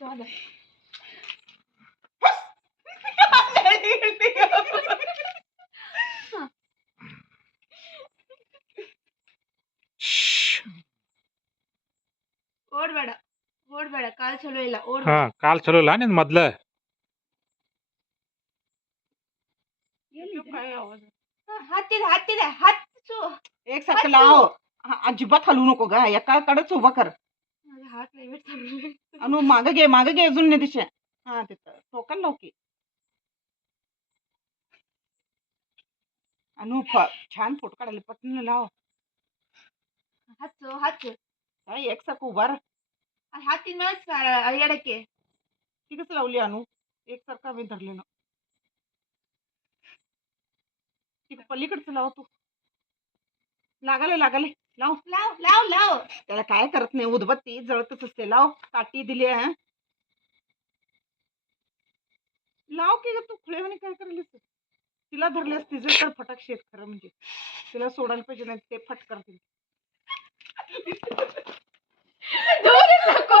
चालेल. ಓಡ್ಬೇಡ ಓಡ್ಬೇಡ, ಕಾಲ್ ಚಲೋ ಇಲ್ಲ, ಹಾ ಓಡ್ಬೇಡ. ಕಾಲ್ ಚಲೋ ಇಲ್ಲ ನಿನ್ ಮೊದ್ಲ. हत्तीला हत्तीला हत्तू. एक सारखं लाव. अजिबात हलू नको ग, एकाकडेच उभा कर. माझा हात लय वेळ चालू. अनु मागे घे अजून नाही दिशा. हा तिथं टोकाला लाव की. अनु छान फोटो काढायला पटकन लाव. हत्तू हत्तू. काय एक सारखं उभा राह. हत्ती मस्त अडके. ती कसं लावली अनु? एक सारखं आम्ही धरले ना. ती पलीकडचं लाव तू. लागाले लाव लाव लाव लाव. त्याला काय करत नाही, उदबत्ती जळतच असते. लाव, काठी दिली आहे. लाव की ग तू, खुळेवानी काय करायलीस? तिला धरलेस तिचे तर फटक शेत खरं म्हणजे. तिला सोडायला पाहिजे नाही ते फट करतील. दूर नको.